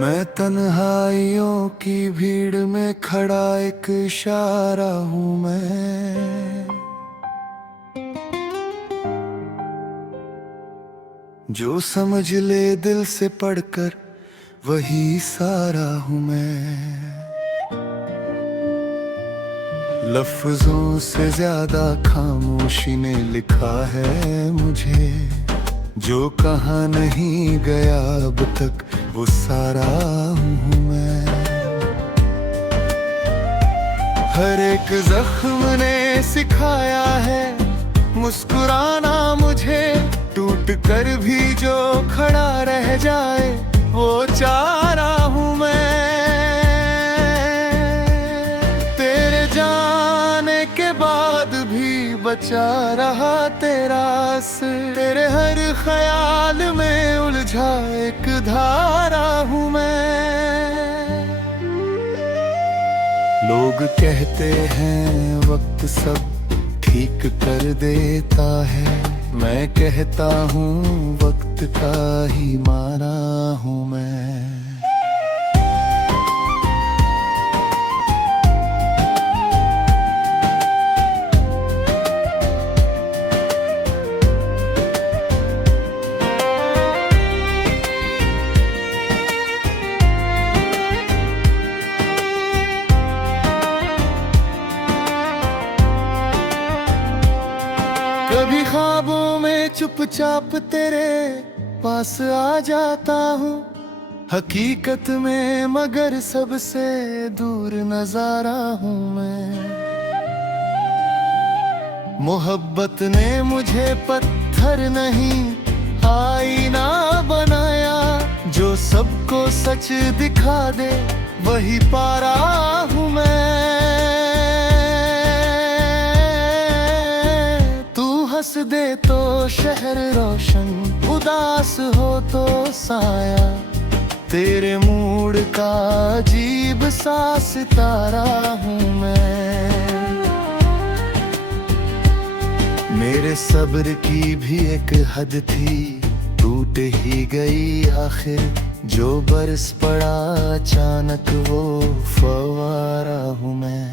मैं तन्हाइयों की भीड़ में खड़ा एक इशारा हूँ मैं, जो समझ ले दिल से पढ़कर वही सारा हूँ मैं। लफ्जों से ज्यादा खामोशी ने लिखा है मुझे, जो कहा नहीं गया अब तक वो सारा हूँ मैं। हर एक जख्म ने सिखाया है मुस्कुराना मुझे, टूट कर भी जो खड़ा रह जाए वो चारा हूँ मैं। तेरे जाने के बाद भी बचा रहा तेरा असर, तेरे हर ख्याल में उलझा एक धारा हूँ मैं। लोग कहते हैं वक्त सब ठीक कर देता है, मैं कहता हूँ वक्त का ही मारा हूँ मैं। कभी ख्वाबों में चुपचाप तेरे पास आ जाता हूँ, हकीकत में मगर सबसे दूर नजारा हूँ मैं। मोहब्बत ने मुझे पत्थर नहीं आईना बनाया, जो सबको सच दिखा दे वही पारा हूँ मैं। हंस दे तो शहर रोशन, उदास हो तो साया, तेरे मूड का अजीब सा सितारा हूँ मैं। मेरे सब्र की भी एक हद थी, टूट ही गई आखिर, जो बरस पड़ा अचानक वो फवारा हूँ मैं।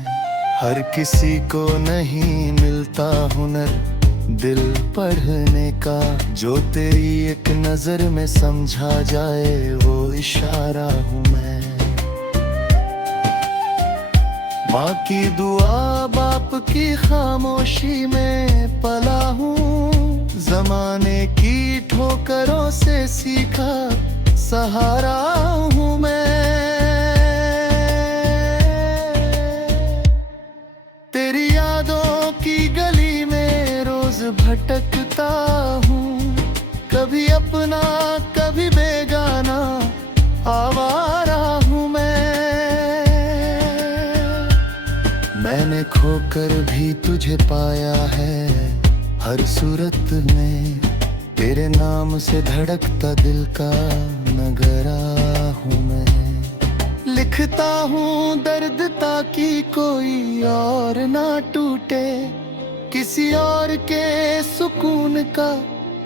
हर किसी को नहीं मिलता हुनर दिल पढ़ने का, जो तेरी एक नजर में समझा जाए वो इशारा हूँ मैं। माँ की दुआ बाप की खामोशी में पला हूँ, जमाने की ठोकरों से सीखा सहारा हूँ मैं। तेरी यादों की गली में रोज भटकता हूँ, कभी अपना कभी बेगाना आवारा हूँ मैंने खोकर भी तुझे पाया है, हर सूरत में तेरे नाम से धड़कता दिल का नगरा हूँ मैं। लिखता हूँ दर्द ताकि कोई और ना टूटे, किसी और के सुकून का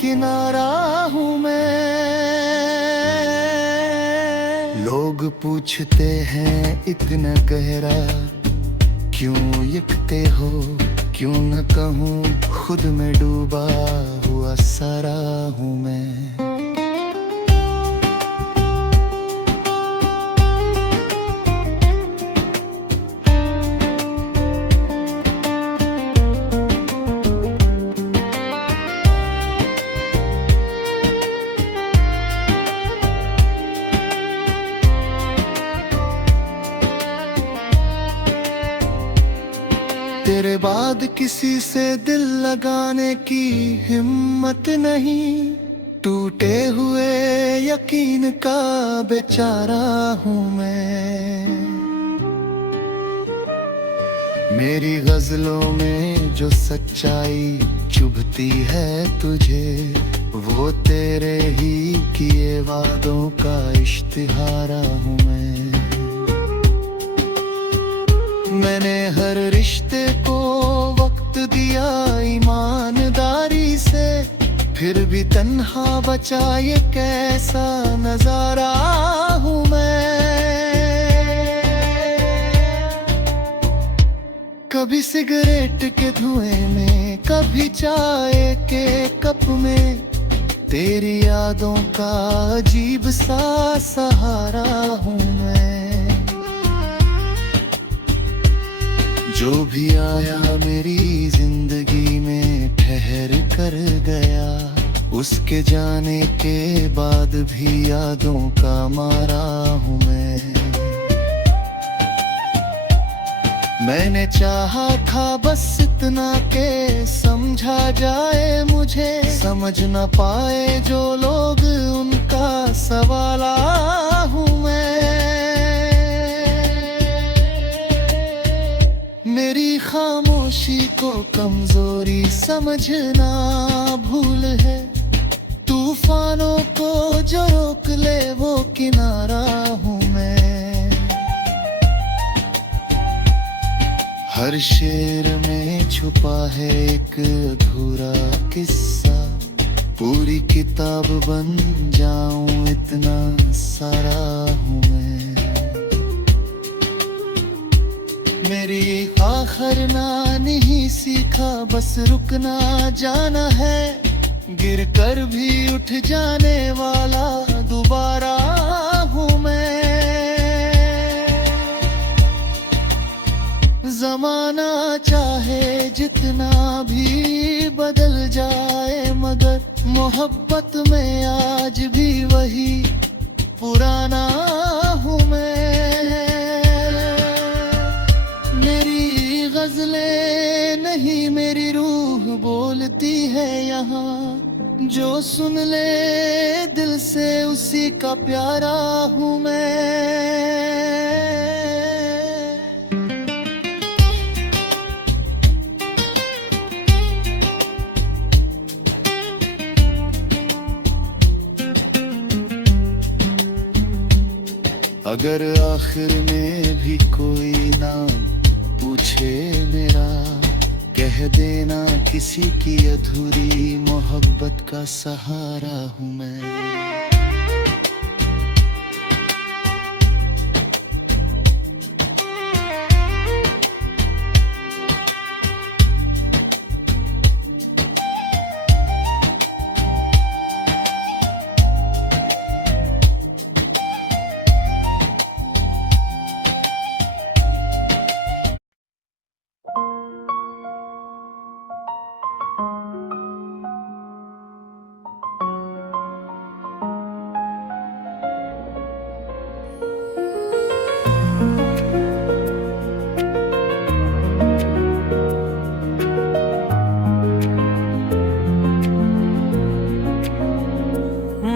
किनारा हूँ मैं। लोग पूछते हैं इतना गहरा क्यों लिखते हो, क्यों न कहूँ खुद में डूबा हुआ सारा हूँ मैं। तेरे बाद किसी से दिल लगाने की हिम्मत नहीं, टूटे हुए यकीन का बेचारा हूँ मैं। मेरी गजलों में जो सच्चाई चुभती है तुझे, वो तेरे ही किए वादों का इश्तिहारा हूँ मैं। मैंने हर रिश्ते को वक्त दिया ईमानदारी से, फिर भी तन्हा बचा ये कैसा नजारा हूँ मैं। कभी सिगरेट के धुएं में, कभी चाय के कप में, तेरी यादों का अजीब सा सहारा हूँ मैं। जो भी आया मेरी जिंदगी में ठहर कर गया, उसके जाने के बाद भी यादों का मारा हूँ मैंने चाहा था बस इतना के समझा जाए मुझे, समझ न पाए जो लोग उनका सवाला हूँ मैं। मेरी खामोशी को कमजोरी समझना भूल है, तूफानों को जो रोक ले वो किनारा हूँ मैं। हर शेर में छुपा है एक अधूरा किस्सा, पूरी किताब बन जाऊं इतना सारा हूँ मैं। मेरी आखिर ना नहीं सीखा, बस रुकना जाना है, गिर कर भी उठ जाने वाला दोबारा हूँ मैं। जमाना चाहे जितना भी बदल जाए, मगर मोहब्बत में आज भी वही पुराना हूँ मैं। मेरी गजलें नहीं मेरी रूह बोलती है यहाँ, जो सुन ले दिल से उसी का प्यारा हूँ मैं। अगर आखिर में भी कोई नाम पूछे मेरा, कह देना किसी की अधूरी मोहब्बत का सहारा हूँ मैं।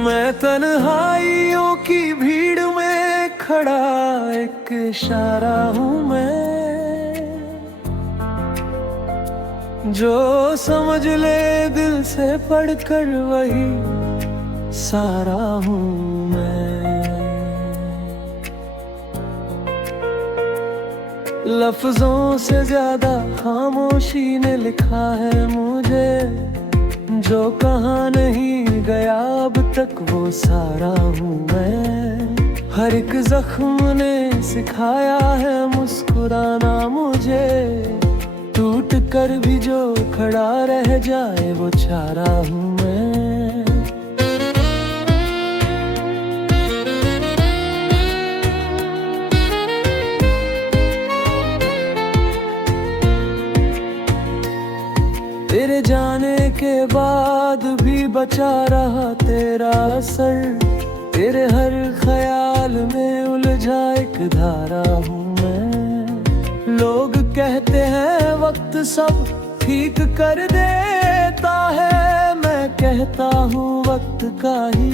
मैं तन्हाइयों की भीड़ में खड़ा एक इशारा हूँ मैं, जो समझ ले दिल से पढ़कर वही सारा हूँ मैं। लफ्जों से ज्यादा खामोशी ने लिखा है मुझे, जो कहा नहीं गया अब तक वो सारा हूँ मैं। हर एक जख्म ने सिखाया है मुस्कुराना मुझे, टूट कर भी जो खड़ा रह जाए वो चारा हूँ मैं। तेरे जाने के बाद भी बचा रहा तेरा असर, तेरे हर ख्याल में उलझा एक धारा हूँ मैं। लोग कहते हैं वक्त सब ठीक कर देता है, मैं कहता हूँ वक्त का ही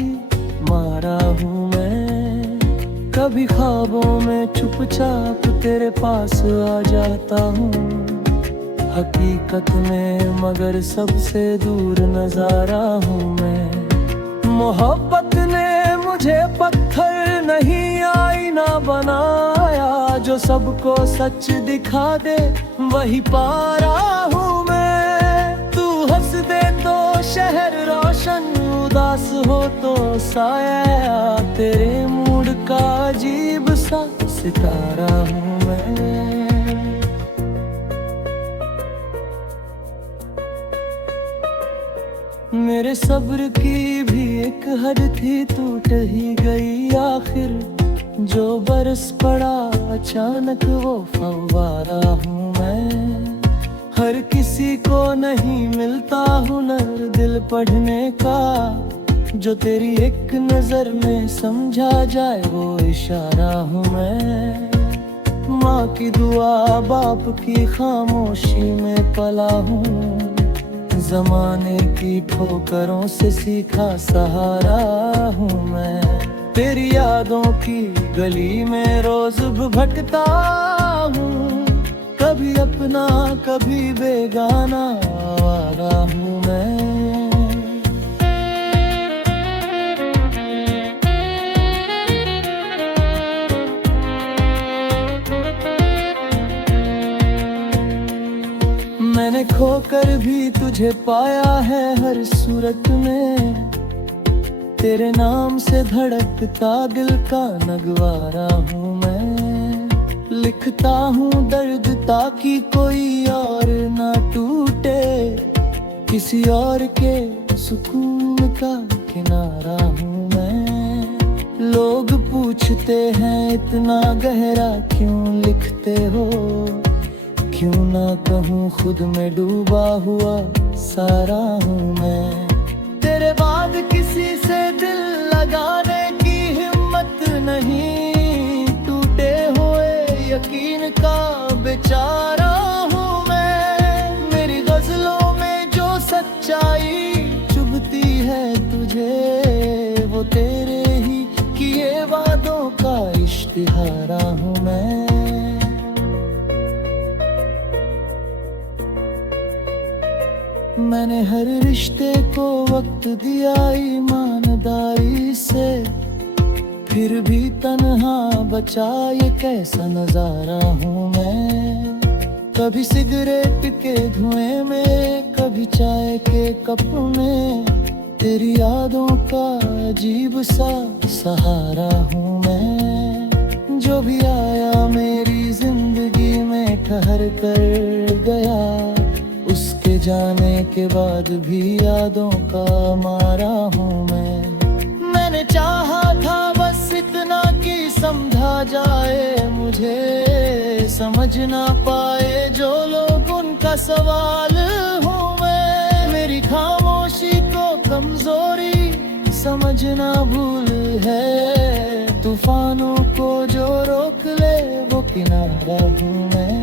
मारा हूँ मैं। कभी ख्वाबों में चुपचाप तेरे पास आ जाता हूँ, हकीकत में मगर सबसे दूर नजारा हूँ मैं। मोहब्बत ने मुझे पत्थर नहीं आईना बनाया, जो सबको सच दिखा दे वही पारा हूँ मैं। तू हंस दे तो शहर रोशन उदास हो तो साया, तेरे मूड का अजीब सा सितारा हूँ मैं। मेरे सब्र की भी एक हद थी, टूट ही गई आखिर। जो बरस पड़ा अचानक वो फव्वारा हूँ मैं। हर किसी को नहीं मिलता हुनर दिल पढ़ने का, जो तेरी एक नजर में समझा जाए वो इशारा हूँ मैं। माँ की दुआ बाप की खामोशी में पला हूँ, जमाने की ठोकरों से सीखा सहारा हूँ मैं। तेरी यादों की गली में रोज भटकता हूँ, कभी अपना कभी बेगाना आवारा हूँ मैं। मैंने खोकर भी तुझे पाया है हर सूरत में, तेरे नाम से धड़कता दिल का नगवारा हूँ मैं। लिखता हूँ दर्द ताकि कोई और ना टूटे, किसी और के सुकून का किनारा हूँ मैं। लोग पूछते हैं इतना गहरा क्यों लिखते हो, क्यों ना कहूँ खुद में डूबा हुआ सारा हूँ मैं। तेरे बाद किसी से दिल लगाने की हिम्मत नहीं, टूटे हुए यकीन का बेचारा हूँ मैं। मेरी गजलों में जो सच्चाई चुभती है तुझे, वो तेरे ही किए वादों का इश्तिहारा हूँ मैं। मैंने हर रिश्ते को वक्त दिया ईमानदारी से, फिर भी तन्हा बचा ये कैसा नजारा हूँ मैं। कभी सिगरेट के धुएं में, कभी चाय के कप में, तेरी यादों का अजीब सा सहारा हूँ मैं। जो भी आया मेरी जिंदगी में ठहर कर गया, उसके जाने के बाद भी यादों का मारा हूँ मैं। मैंने चाहा था बस इतना कि समझा जाए मुझे, समझ ना पाए जो लोग उनका सवाल हूँ मैं। मेरी खामोशी को कमजोरी समझना भूल है, तूफानों को जो रोक ले वो किनारा हूँ मैं।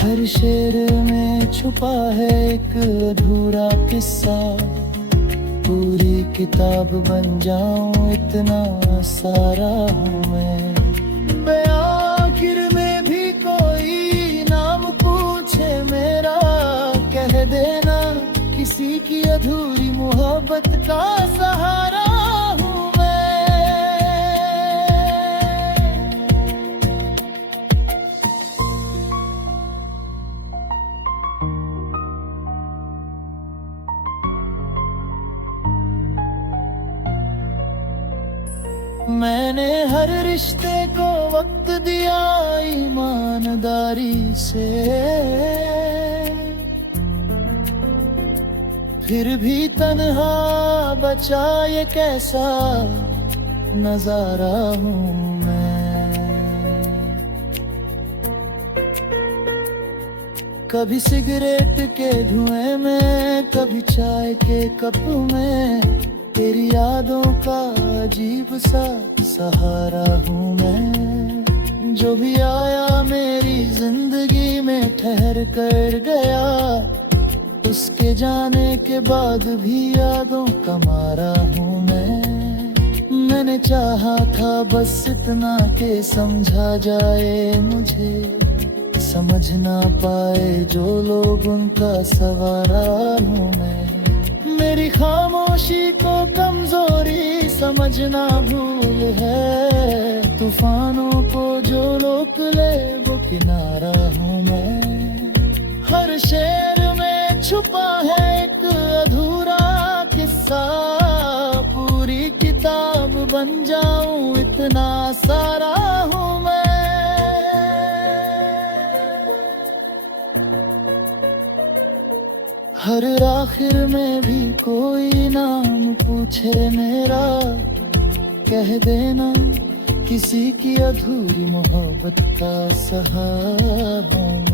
हर शेर में छुपा है एक अधूरा किस्सा, पूरी किताब बन जाऊं इतना सारा हूँ मैं। बे आखिर में भी कोई नाम पूछे मेरा, कह देना किसी की अधूरी मोहब्बत का सहारा हूँ मैं। मैंने हर रिश्ते को वक्त दिया ईमानदारी से, फिर भी तन्हा बचा ये कैसा नजारा हूँ मैं। कभी सिगरेट के धुएं में, कभी चाय के कप में, तेरी यादों का अजीब सा सहारा हूँ मैं। जो भी आया मेरी जिंदगी में ठहर कर गया, उसके जाने के बाद भी यादों का मारा हूँ मैं। मैंने चाहा था बस इतना के समझा जाए मुझे, समझ ना पाए जो लोग उनका सवारा हूँ मैं। मेरी खामोशी को कमजोरी समझना भूल है, तूफानों को जो रोक ले वो किनारा हूँ मैं। हर शेर में छुपा है एक अधूरा किस्सा, जाऊं इतना सारा हूं मैं। हर आखिर में भी कोई नाम पूछे मेरा, कह देना किसी की अधूरी मोहब्बत का सहारा हूं।